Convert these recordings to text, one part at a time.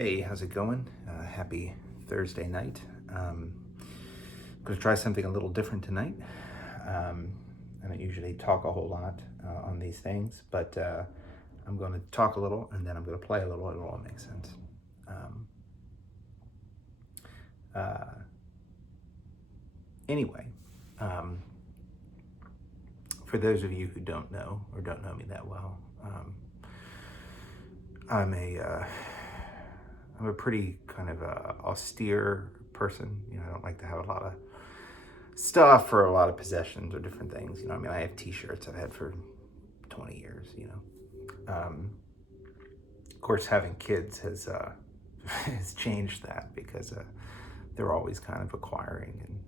Hey, how's it going? Happy Thursday night. I'm going to try something a little different tonight. I don't usually talk a whole lot on these things, but I'm going to talk a little and then I'm going to play a little. It'll all make sense. Um, uh, anyway, um, for those of you who don't know or don't know me that well, I'm a pretty kind of austere person. I don't like to have a lot of stuff or a lot of possessions or different things. I have T-shirts I've had for 20 years. Of course, having kids has has changed that because they're always kind of acquiring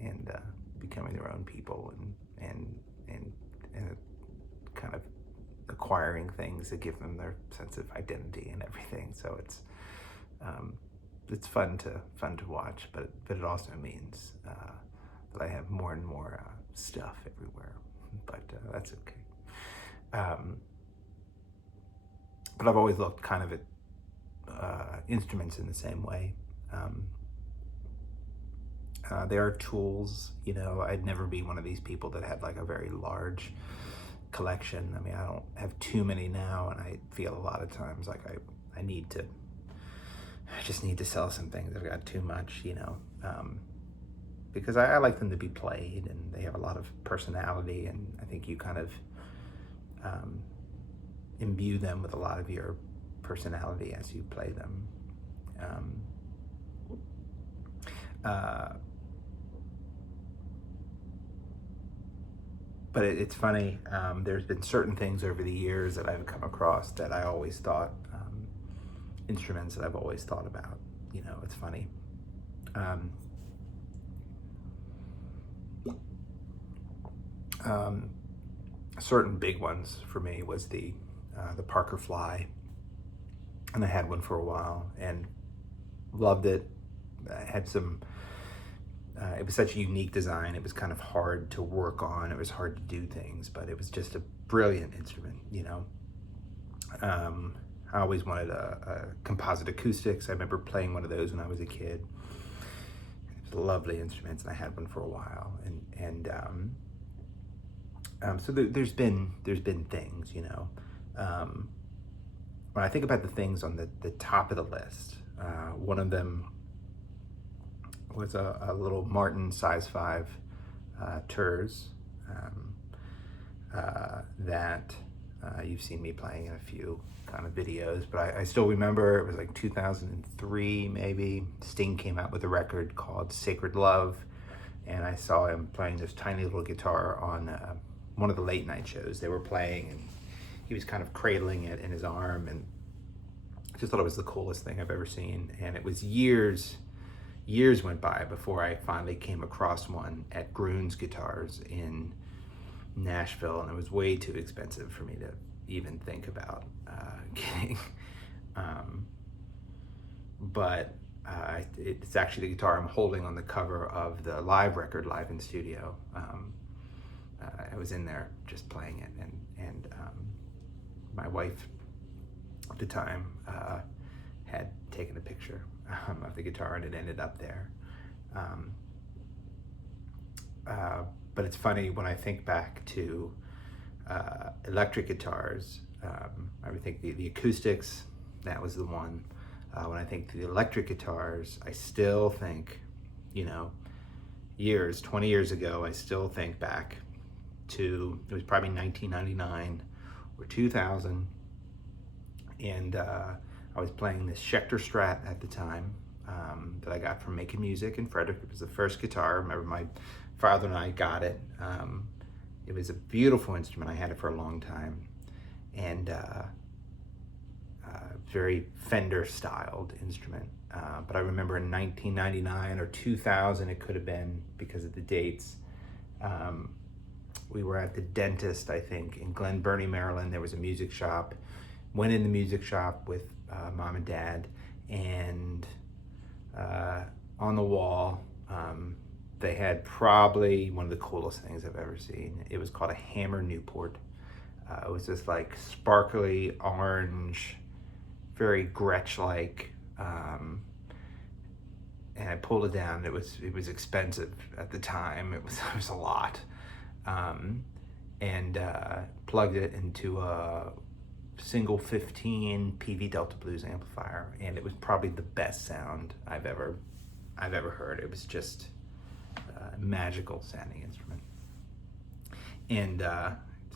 and becoming their own people and kind of acquiring things that give them their sense of identity and everything. So it's fun to watch, but it also means that I have more and more stuff everywhere. But that's okay. But I've always looked kind of at instruments in the same way. They are tools. I'd never be one of these people that had like a very large collection. I don't have too many now, and I feel a lot of times like I just need to sell some things. I've got too much, because I like them to be played and they have a lot of personality, and I think you kind of imbue them with a lot of your personality as you play them. But it's funny, there's been certain things over the years that I've come across that I always thought, instruments that I've always thought about. It's funny. Certain big ones for me was the Parker Fly, and I had one for a while and loved it. I had some. It was such a unique design. It was kind of hard to work on. It was hard to do things, but it was just a brilliant instrument. I always wanted a composite acoustics. I remember playing one of those when I was a kid. It was lovely instruments, and I had one for a while. So there's been things. When I think about the things on the top of the list, one of them was a little Martin size 5 Turs that you've seen me playing in a few kind of videos, but I still remember it was like 2003 maybe. Sting came out with a record called Sacred Love, and I saw him playing this tiny little guitar on one of the late night shows they were playing, and he was kind of cradling it in his arm, and I just thought it was the coolest thing I've ever seen. And it was years went by before I finally came across one at Gruhn's Guitars in Nashville, and it was way too expensive for me to even think about getting. But it's actually the guitar I'm holding on the cover of the live record, Live in Studio. I was in there just playing it, and my wife at the time had taken a picture of the guitar, and it ended up there. But it's funny when I think back to electric guitars. I would think the acoustics, that was the one. When I think the electric guitars, I still think, 20 years ago, I still think back to, it was probably 1999 or 2000, and I was playing this Schecter Strat at the time that I got from Making Music in Frederick. It was the first guitar. I remember my father and I got it. It was a beautiful instrument. I had it for a long time, and very Fender styled instrument. But I remember in 1999 or 2000, it could have been because of the dates, we were at the dentist, I think, in Glen Burnie, Maryland. There was a music shop. Went in the music shop with mom and dad, and on the wall, they had probably one of the coolest things I've ever seen. It was called a Hammer Newport. It was this like sparkly orange, very Gretsch-like Um, and I pulled it down. It was expensive at the time. It was a lot. Um, and plugged it into a single 15 PV Delta Blues amplifier, and it was probably the best sound I've ever heard. It was just a magical sounding instrument. And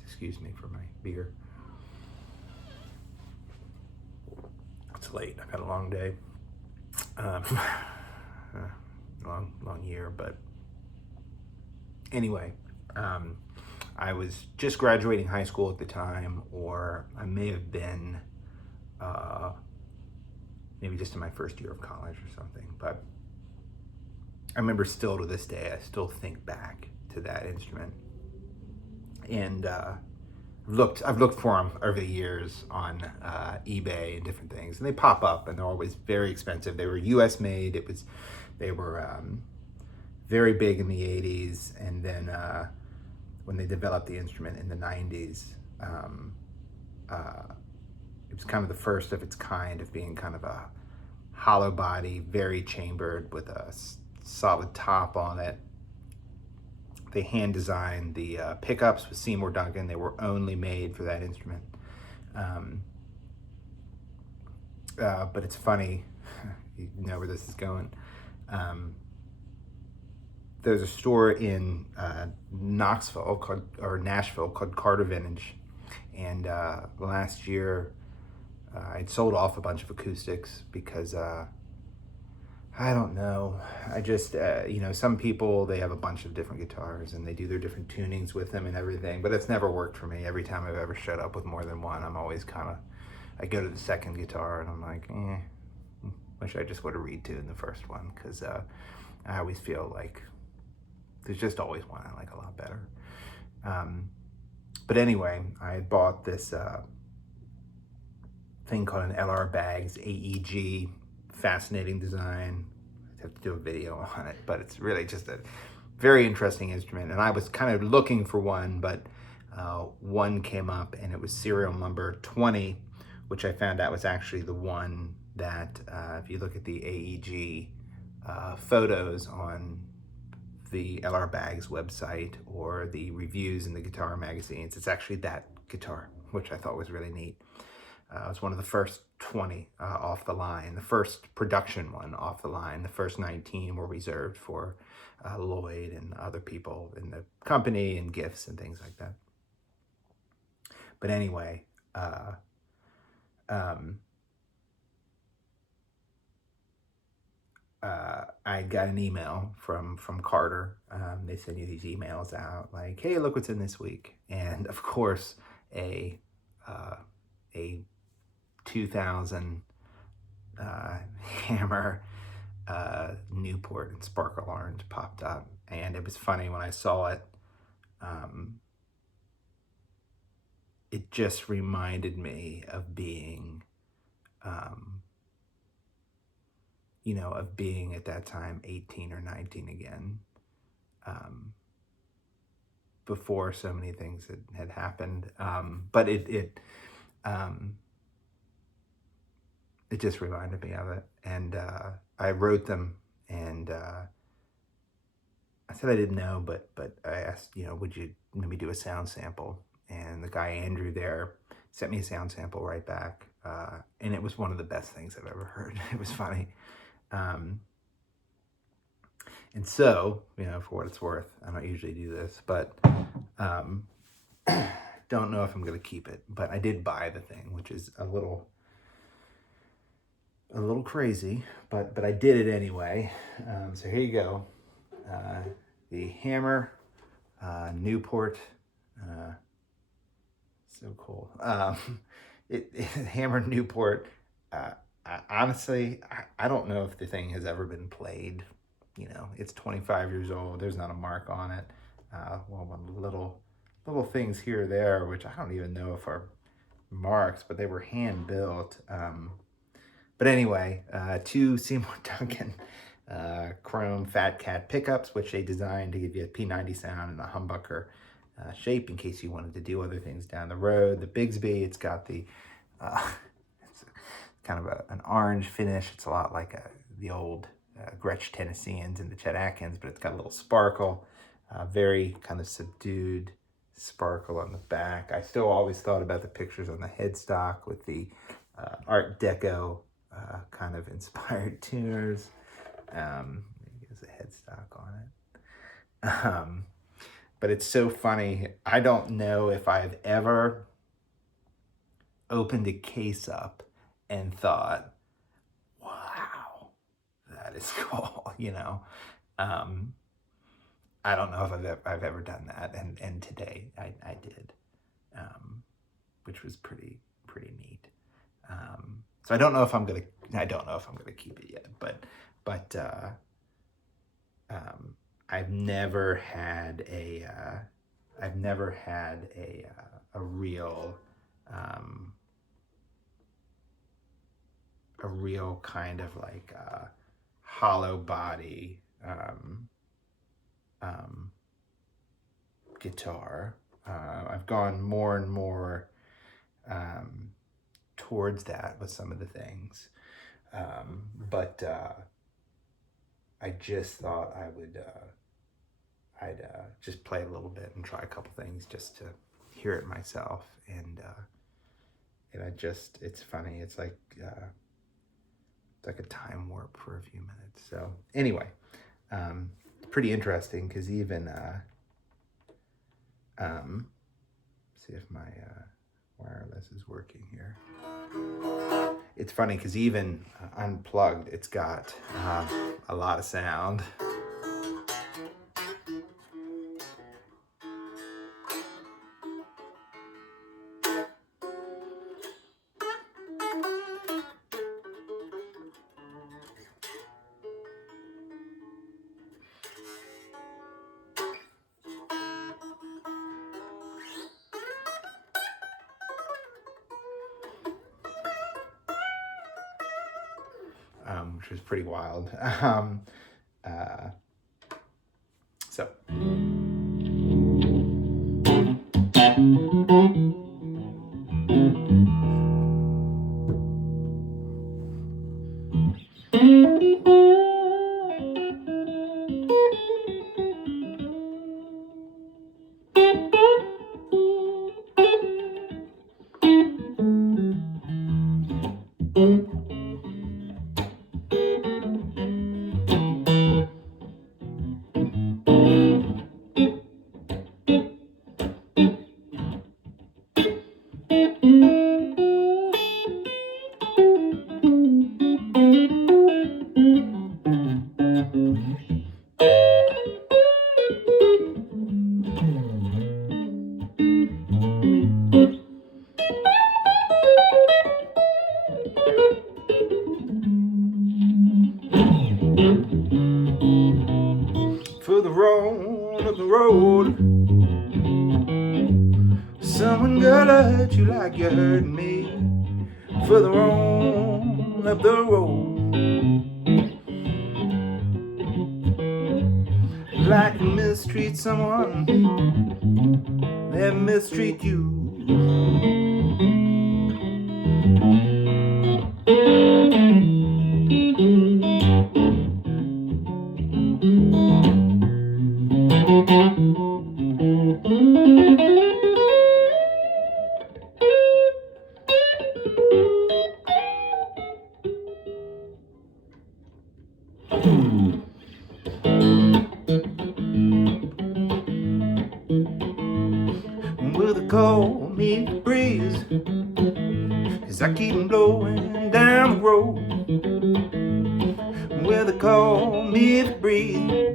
excuse me for my beer. It's late. I've had a long day, long year. But anyway, I was just graduating high school at the time, or I may have been maybe just in my first year of college or something. But I remember still to this day, I still think back to that instrument. And I've looked for them over the years on eBay and different things, and they pop up, and they're always very expensive. They were U.S. made. They were very big in the 80s, and then when they developed the instrument in the 90s, it was kind of the first of its kind of being kind of a hollow body, very chambered with a solid top on it. They hand designed the pickups with Seymour Duncan. They were only made for that instrument. But it's funny, you know where this is going. There's a store in Nashville called Carter Vintage. And last year, I'd sold off a bunch of acoustics because I don't know. I just, some people, they have a bunch of different guitars and they do their different tunings with them and everything, but it's never worked for me. Every time I've ever showed up with more than one, I'm always I go to the second guitar and I'm like, wish I just would have retuned the first one, because I always feel like there's just always one I like a lot better. But anyway, I had bought this thing called an LR Baggs AEG. Fascinating design. I have to do a video on it, but it's really just a very interesting instrument. And I was kind of looking for one, but one came up, and it was serial number 20, which I found out was actually the one that, if you look at the AEG photos on the LR Baggs website or the reviews in the guitar magazines, it's actually that guitar, which I thought was really neat. It was one of the first 20 off the line, the first production one off the line. The first 19 were reserved for Lloyd and other people in the company and gifts and things like that. But anyway, I got an email from Carter. They send you these emails out like, hey, look what's in this week. And of course, a 2000 Hammer Newport and sparkle orange popped up, and it was funny when I saw it. It just reminded me of being, of being at that time 18 or 19 again, before so many things had happened. But it just reminded me of it. And I wrote them, and I said I didn't know, but I asked, would you maybe do a sound sample? And the guy, Andrew, there sent me a sound sample right back. And it was one of the best things I've ever heard. It was funny. And so, for what it's worth, I don't usually do this, but don't know if I'm going to keep it. But I did buy the thing, which is a little crazy, but I did it anyway. So here you go. The Hammer Newport. So cool. Hammer Newport. Honestly, I don't know if the thing has ever been played. It's 25 years old. There's not a mark on it. Little things here or there, which I don't even know if are marks, but they were hand built. But anyway, 2 Seymour Duncan chrome Fat Cat pickups, which they designed to give you a P90 sound and a humbucker shape in case you wanted to do other things down the road. The Bigsby, it's got the it's kind of an orange finish. It's a lot like the old Gretsch Tennesseans and the Chet Atkins, but it's got a little sparkle, very kind of subdued sparkle on the back. I still always thought about the pictures on the headstock with the Art Deco kind of inspired tuners. There's a headstock on it. But it's so funny. I don't know if I've ever opened a case up and thought, wow, that is cool, you know. I don't know if I've ever done that, and today I did, which was pretty neat. So I don't know if I'm gonna keep it yet, but I've never had a real kind of like hollow body guitar. I've gone more and more towards that with some of the things, but I just thought I'd just play a little bit and try a couple things just to hear it myself, and it's funny. It's like a time warp for a few minutes. So anyway, pretty interesting because even see if my wireless is working here. It's funny because even unplugged, it's got a lot of sound. Which was pretty wild. So. Further on up the road, someone gonna hurt you like you hurt me. Further on up the road, like you mistreat someone, they mistreat you. Will they call me the breeze, 'cause I keep blowing down the road. Will they call me the breeze,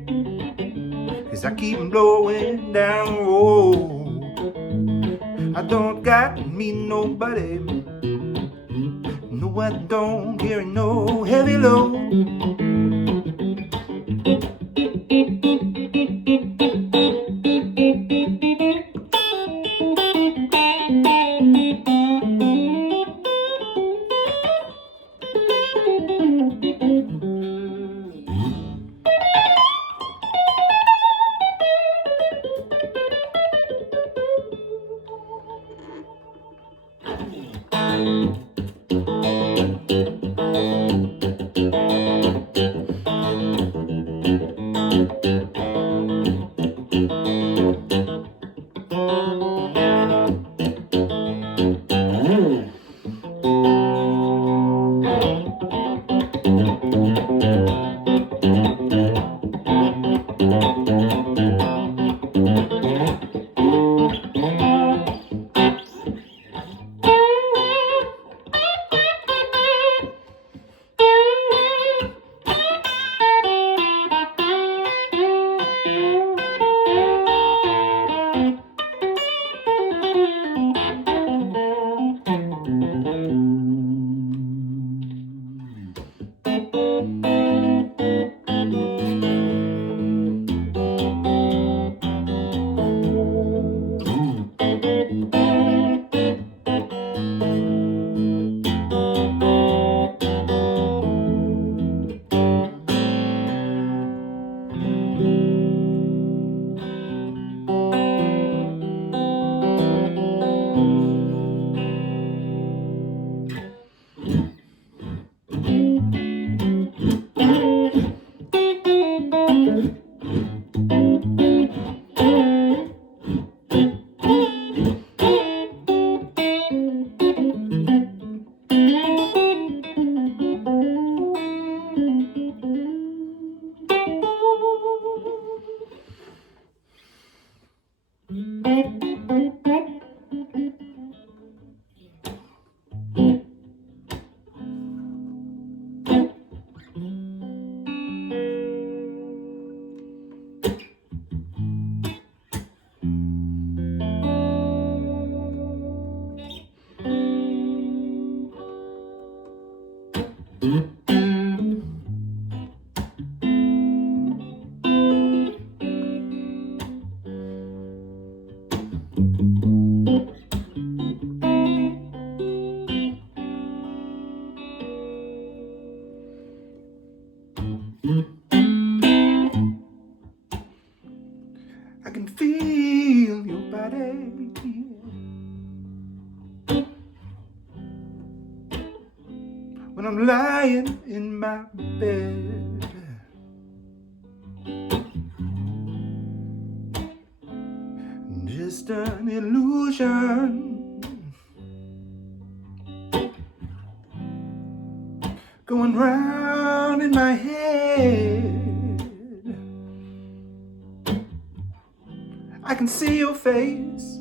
'cause I keep blowing down the road. I don't got me nobody, no, I don't carry no heavy load. I can feel your body when I'm lying in my bed. Just an illusion going round in my head. I can see your face,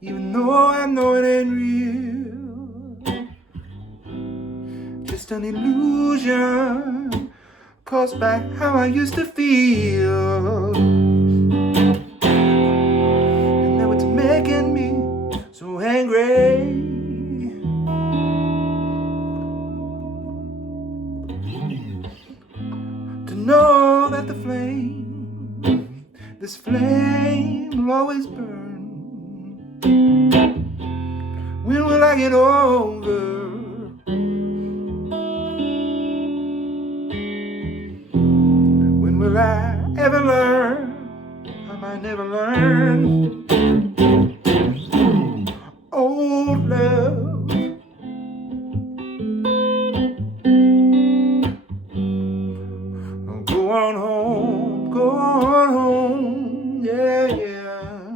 even though I know it ain't real. Just an illusion caused by how I used to feel. And now it's making me so angry. To know that the flame, this flame will always burn. When will I get over? When will I ever learn? I might never learn. Old love. Go on home, go on home, yeah, yeah.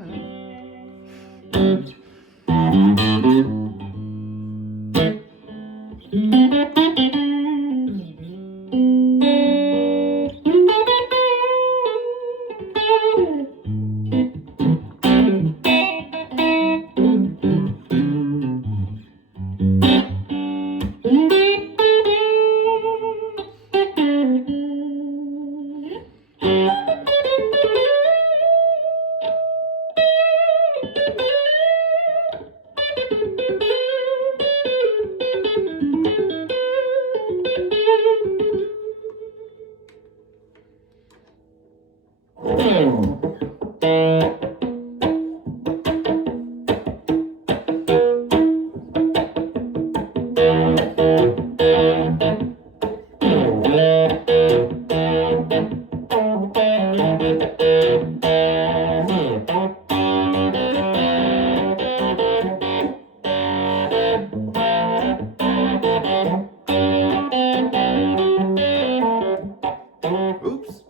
Oops.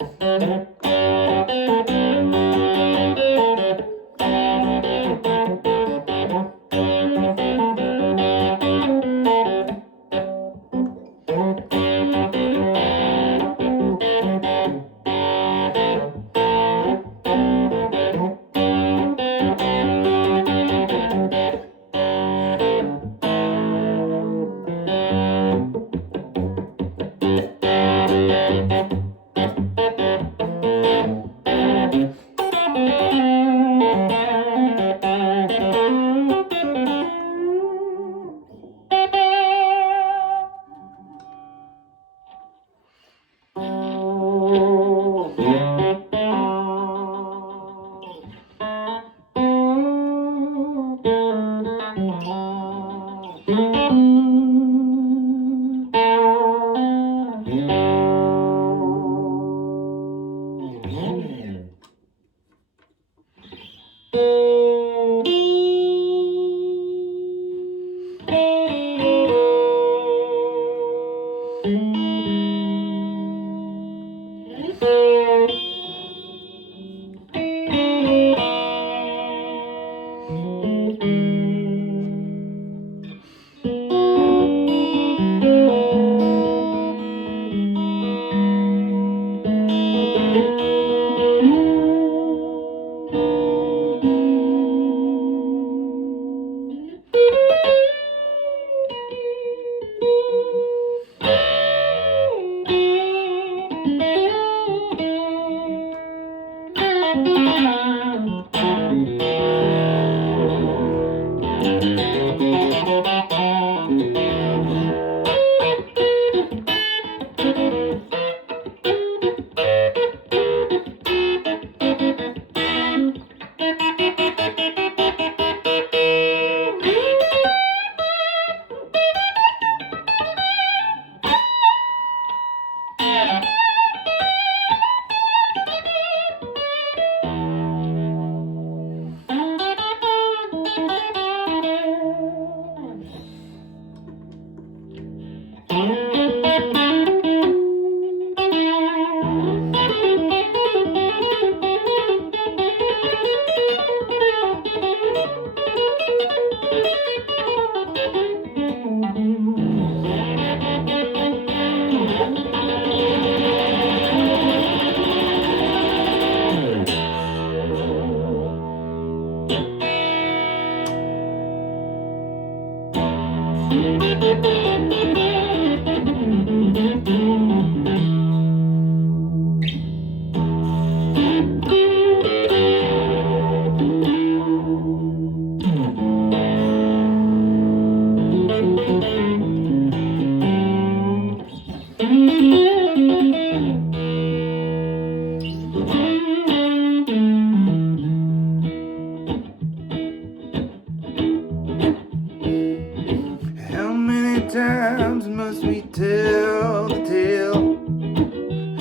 times must we tell the tale?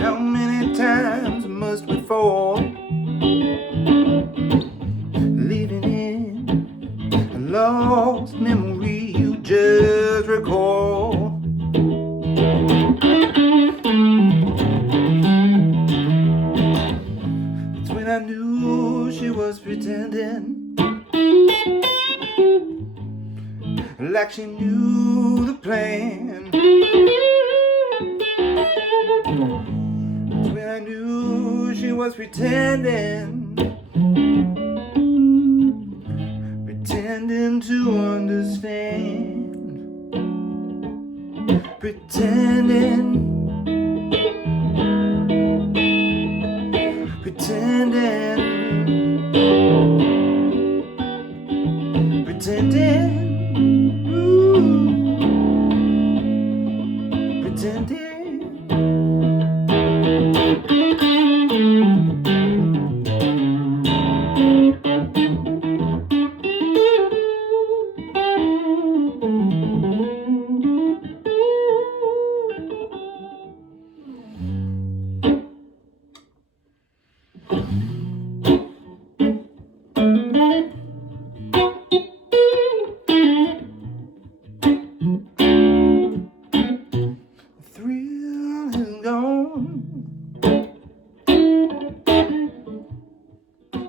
How many times must we fall? Leaving in a lost memory you just recall. It's when I knew she was pretending, like she knew the plan. It's when I knew she was pretending, pretending to understand, pretending, pretending, pretending.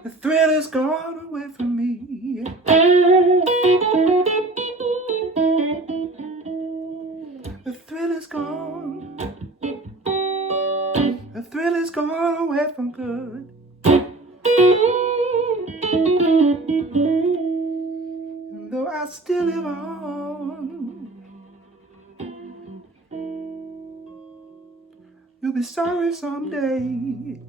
The thrill is gone away from me. The thrill is gone. The thrill is gone away from good. And though I still live on, you'll be sorry someday.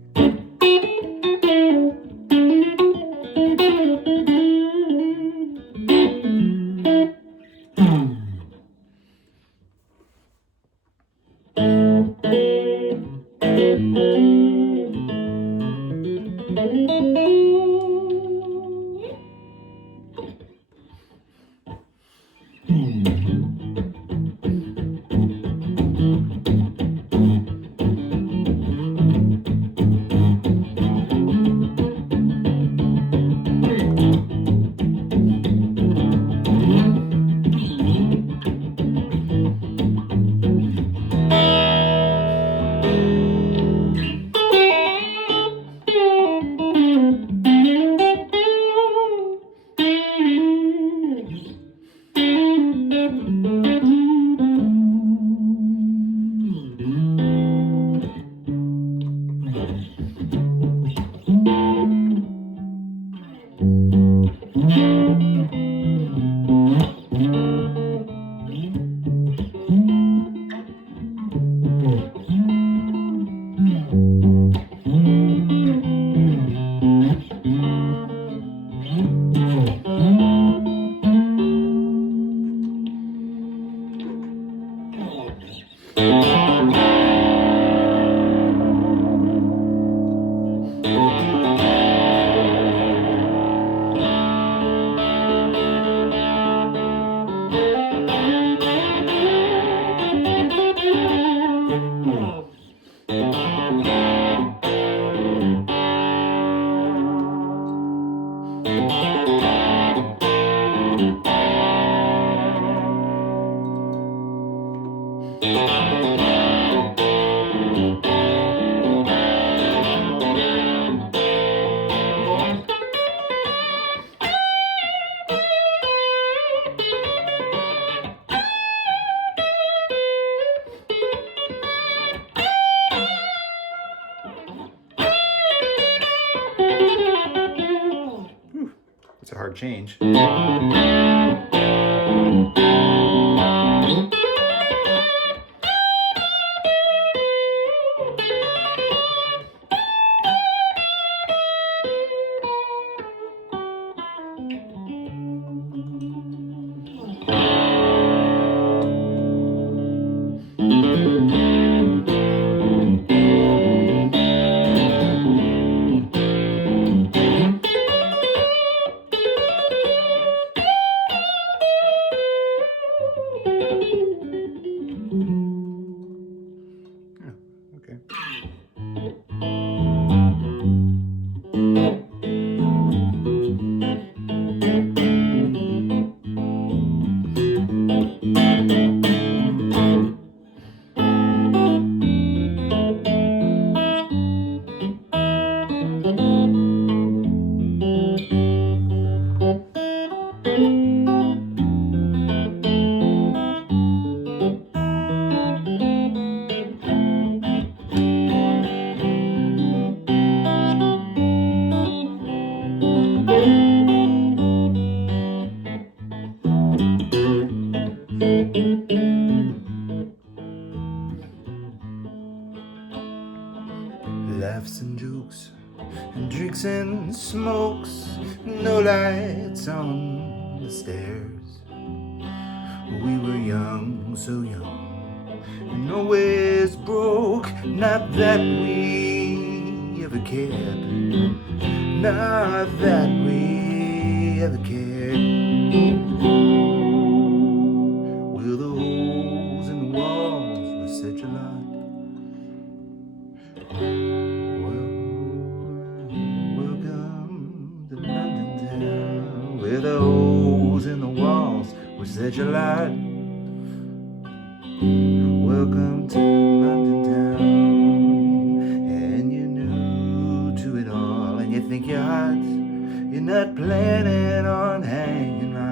It's a hard change. smokes, no lights on the stairs. We were young, so young, and always broke. Not that we ever cared, not that we ever cared. Well, the holes in the walls were such a lot. Welcome to London town, where the holes in the walls were such a lot. Welcome to London town, and you're new to it all, and you think you're hot, you're not planning on hanging around.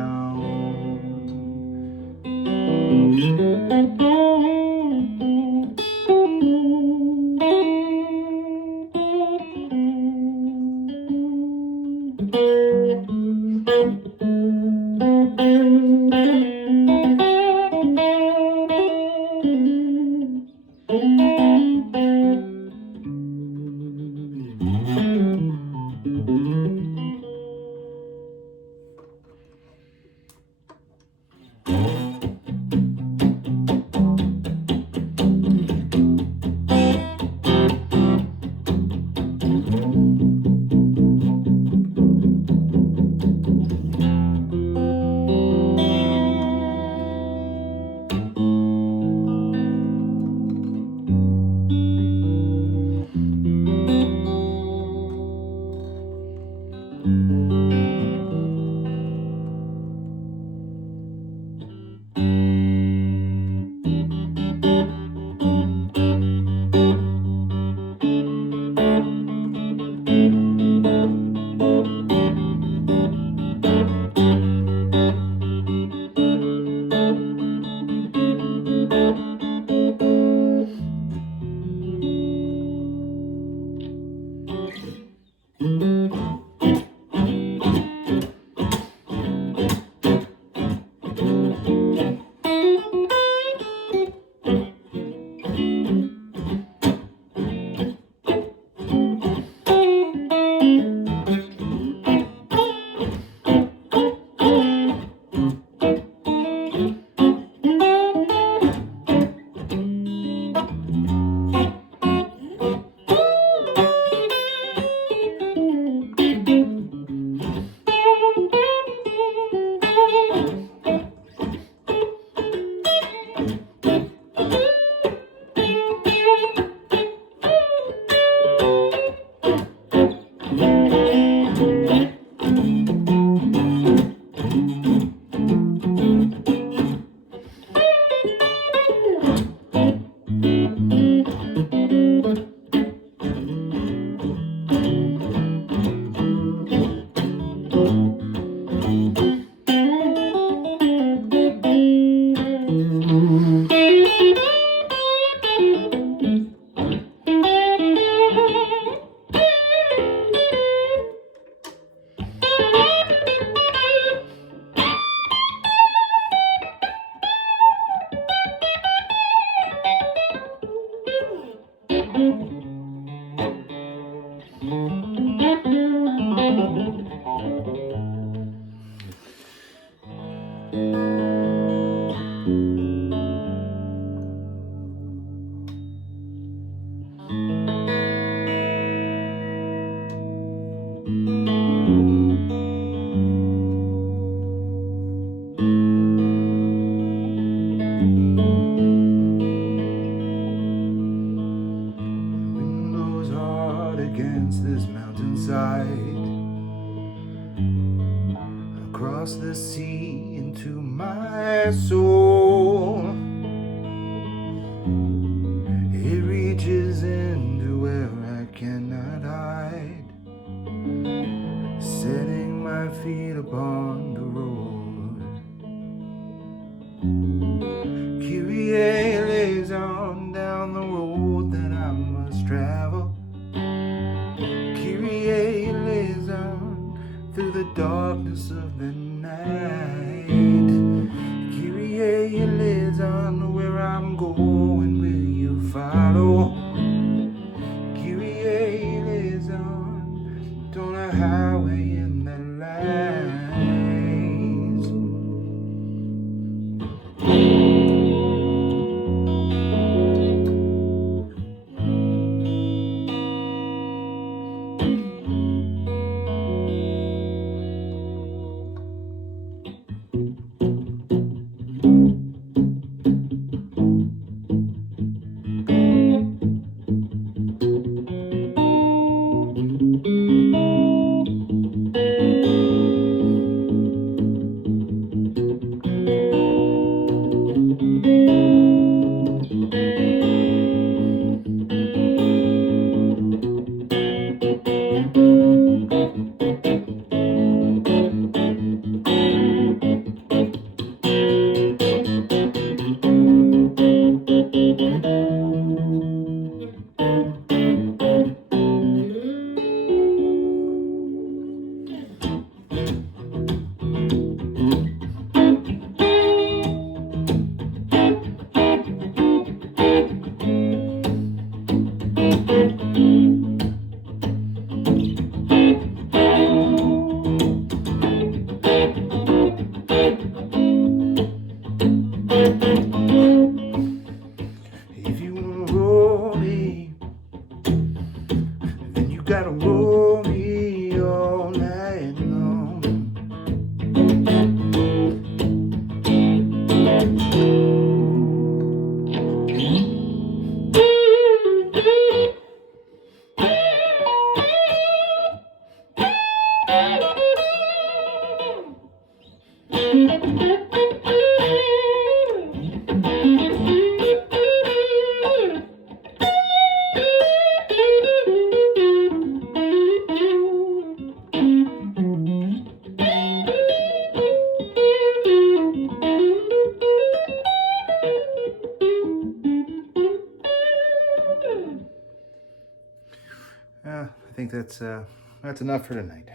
Against this mountainside, across the sea into my soul. It reaches into where I cannot hide, setting my feet upon the road. Kyrie lays on down the road that I must travel. Kyrie lays on through the darkness of the night. Kyrie lays on where I'm going, will you follow? Kyrie lays on, don't know how I think that's enough for tonight.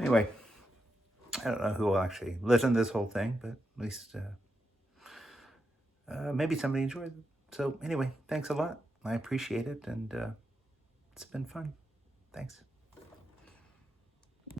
Anyway, I don't know who will actually listen to this whole thing, but at least maybe somebody enjoyed it. So anyway, thanks a lot. I appreciate it, and it's been fun. Thanks.